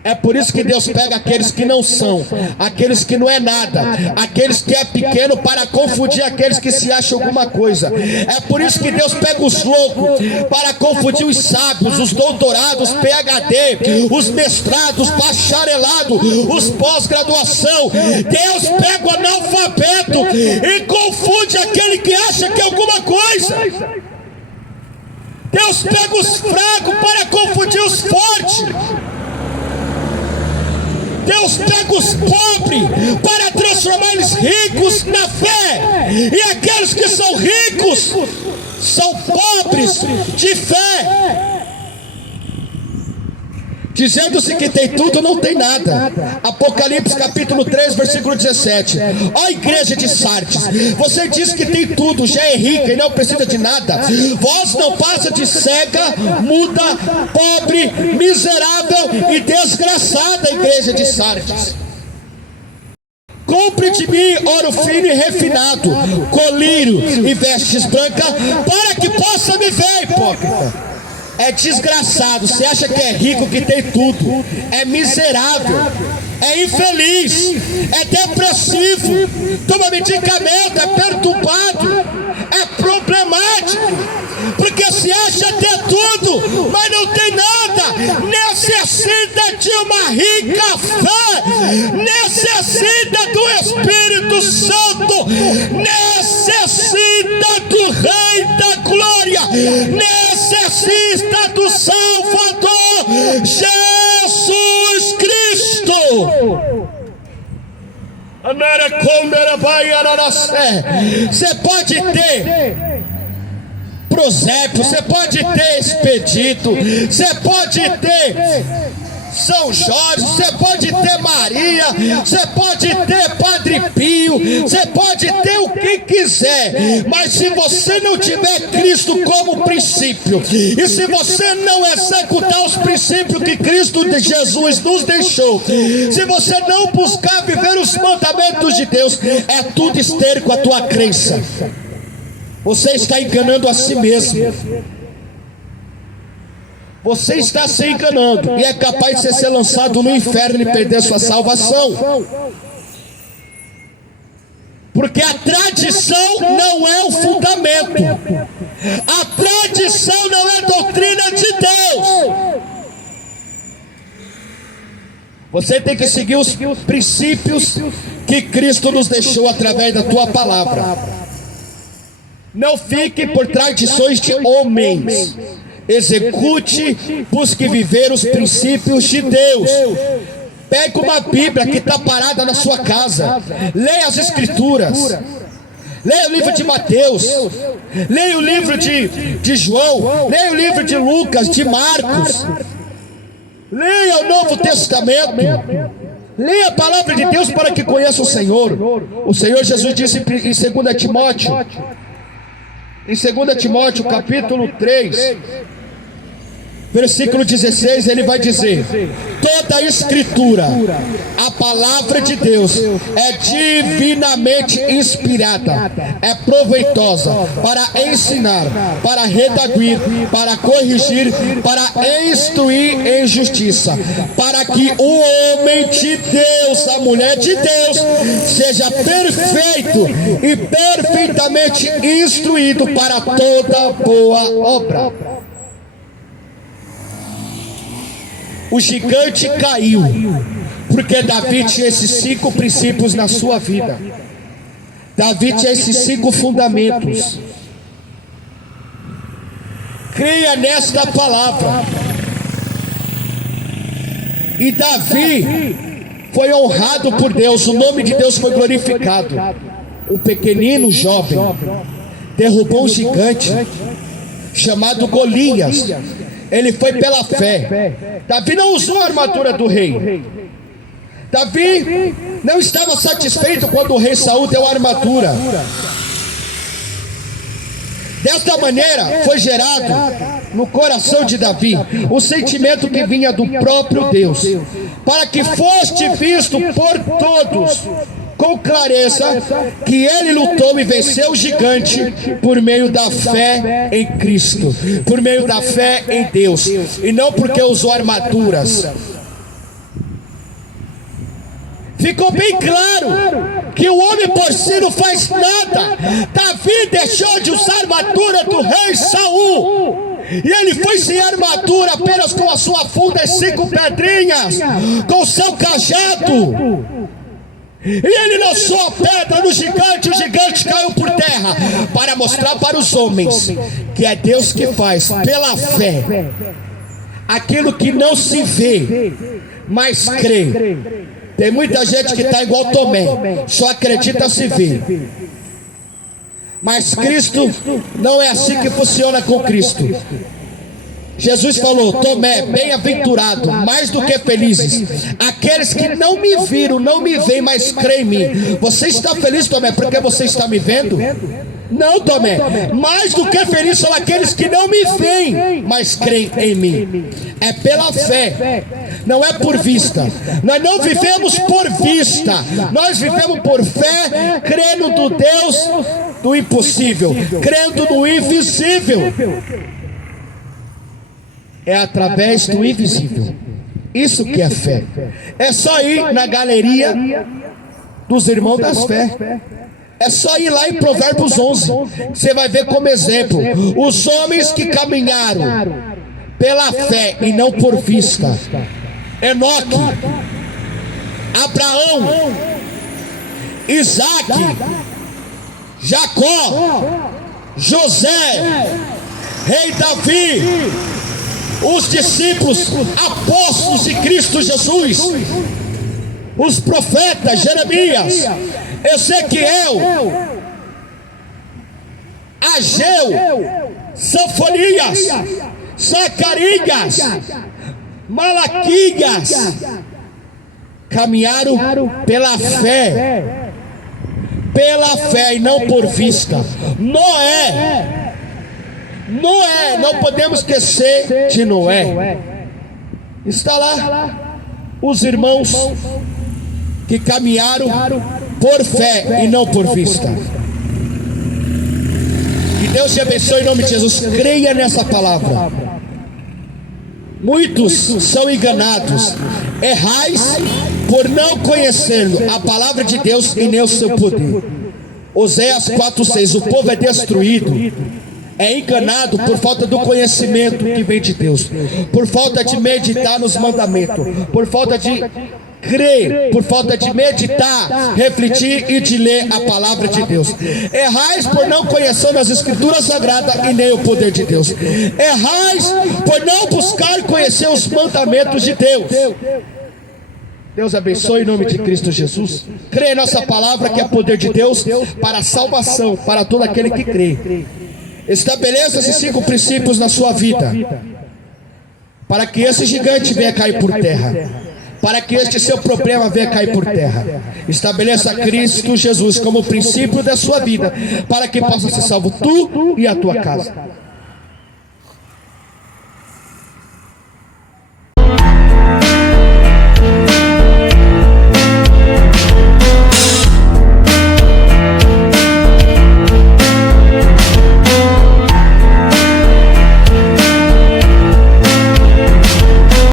É por isso que Deus pega aqueles que não são, aqueles que não é nada, aqueles que é pequeno, para confundir aqueles que se acham alguma coisa. É por isso que Deus pega os loucos para confundir os sábios, os doutorados, PhD, os mestrados, bacharelado, os pós-graduação. Deus pega o analfabeto e confunde aquele que acha que é alguma coisa. Deus pega os fracos para confundir os fortes. Deus pega os pobres para transformar eles ricos na fé, e aqueles que são ricos são pobres de fé. Dizendo-se que tem tudo, não tem nada. Apocalipse capítulo 3, versículo 17. Ó igreja de Sardes, você diz que tem tudo, já é rica e não precisa de nada. Vós não passa de cega, muda, pobre, miserável e desgraçada, igreja de Sardes. Compre de mim ouro fino e refinado, colírio e vestes brancas, para que possa me ver, hipócrita. É desgraçado, você acha que é rico, que tem tudo, é miserável. é infeliz, é depressivo, toma medicamento, é perturbado, é problemático, porque se acha ter tudo, mas não tem nada, necessita de uma rica fé, necessita do Espírito Santo, necessita do Rei da Glória, necessita do Salvador Jesus Cristo. Você pode ter prosépio, você pode ter expedito, você pode ter São Jorge, você pode ter Maria, você pode ter Padre Pio, você pode ter o que quiser, mas se você não tiver Cristo como princípio, e se você não executar os princípios que Cristo de Jesus nos deixou, se você não buscar viver os mandamentos de Deus, é tudo estéril a tua crença. Você está enganando a si mesmo. Você está se enganando e é capaz de ser lançado no inferno e perder sua salvação. Porque a tradição não é o fundamento. A tradição não é doutrina de Deus. Você tem que seguir os princípios que Cristo nos deixou através da tua palavra. Não fique por tradições de homens. Execute, busque viver os princípios de Deus. Pegue uma Bíblia que está parada na sua casa, leia as Escrituras, leia o livro de Mateus, leia o livro de João, leia o livro de Lucas, de Marcos, leia o Novo Testamento, leia a palavra de Deus para que conheça o Senhor. O Senhor Jesus disse em 2 Timóteo, em 2 Timóteo capítulo 3, versículo 16, ele vai dizer: toda a escritura, a palavra de Deus, é divinamente inspirada, é proveitosa para ensinar, para redarguir, para corrigir, para instruir em justiça, para que o homem de Deus, a mulher de Deus, seja perfeito e perfeitamente instruído para toda boa obra. O gigante caiu porque Davi tinha esses 5 princípios na sua vida. Davi tinha esses 5 fundamentos. Creia nesta palavra. E Davi foi honrado por Deus, o nome de Deus foi glorificado. Um pequenino jovem derrubou um gigante chamado Golias. Ele foi pela fé. Davi não usou a armadura do rei. Davi não estava satisfeito quando o rei Saul deu a armadura. Desta maneira foi gerado no coração de Davi o sentimento que vinha do próprio Deus, para que foste visto por todos com clareza que ele lutou e venceu o gigante por meio da fé em Cristo, por meio da fé em Deus, e não porque usou armaduras. Ficou bem claro que o homem por si não faz nada. Davi deixou de usar a armadura do rei Saul, e ele foi sem armadura, apenas com a sua funda e 5 pedrinhas, com o seu cajado. E ele lançou a pedra no gigante, o gigante caiu por terra, para mostrar para os homens que é Deus que faz pela fé aquilo que não se vê, mas crê. Tem muita gente que está igual Tomé, só acredita se vê. Mas Cristo não é assim que funciona com Cristo. Jesus falou: Tomé, bem-aventurado, mais do que felizes, aqueles que não me viram, não me veem, mas creem em mim. Você está feliz, Tomé, porque você está me vendo? Não, Tomé, mais do que felizes são aqueles que não me veem, mas creem em mim. É pela fé, não é por vista. Nós não vivemos por vista, nós vivemos por fé, crendo no Deus do impossível, crendo no invisível. É através do invisível. Isso que é fé. É só ir na galeria dos irmãos das fé. É só ir lá em Provérbios 11. Você vai ver como exemplo os homens que caminharam pela fé e não por vista. Enoque, Abraão, Isaac, Jacó, José, rei Davi, os discípulos apóstolos de Cristo Jesus, os profetas Jeremias, Ezequiel, Ageu, Sofonias, Zacarias, Malaquias, caminharam pela fé e não por vista. Noé, não podemos esquecer de Noé. Está lá os irmãos que caminharam por fé e não por vista. Que Deus te abençoe em nome de Jesus. Creia nessa palavra. Muitos são enganados, errais por não conhecer a palavra de Deus e nem o seu poder. Oséias 4:6. O povo é destruído, é enganado por falta do conhecimento que vem de Deus, por falta de meditar nos mandamentos, por falta de crer, por falta de meditar, refletir e de ler a palavra de Deus. Errais por não conhecer as escrituras sagradas e nem o poder de Deus. Errais por não buscar conhecer os mandamentos de Deus. Deus abençoe em nome de Cristo Jesus. Crê em nossa palavra que é poder de Deus para a salvação, para todo aquele que crê. Estabeleça esses 5 princípios na sua vida, para que esse gigante venha cair por terra, para que este seu problema venha cair por terra. Estabeleça Cristo Jesus como princípio da sua vida, para que possa ser salvo tu e a tua casa.